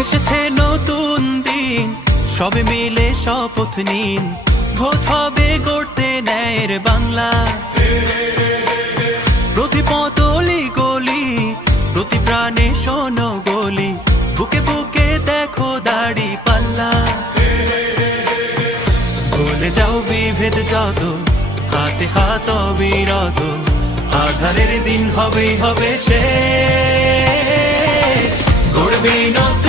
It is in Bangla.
এসেছে নতুন দিন, সবে মিলে শপথ নিন, ভোট হবে গড়তে ন্যায়ের বাংলা। প্রতি পতলি গলি, প্রতি প্রাণে শোনো গলি, বুকে বুকে দেখো দাড়ি পাল্লা। ভুলে যাও বিভেদ যত, হাতে হাত অবিরত, আধারের দিন হবেই হবে শেষ, গড়বে নতুন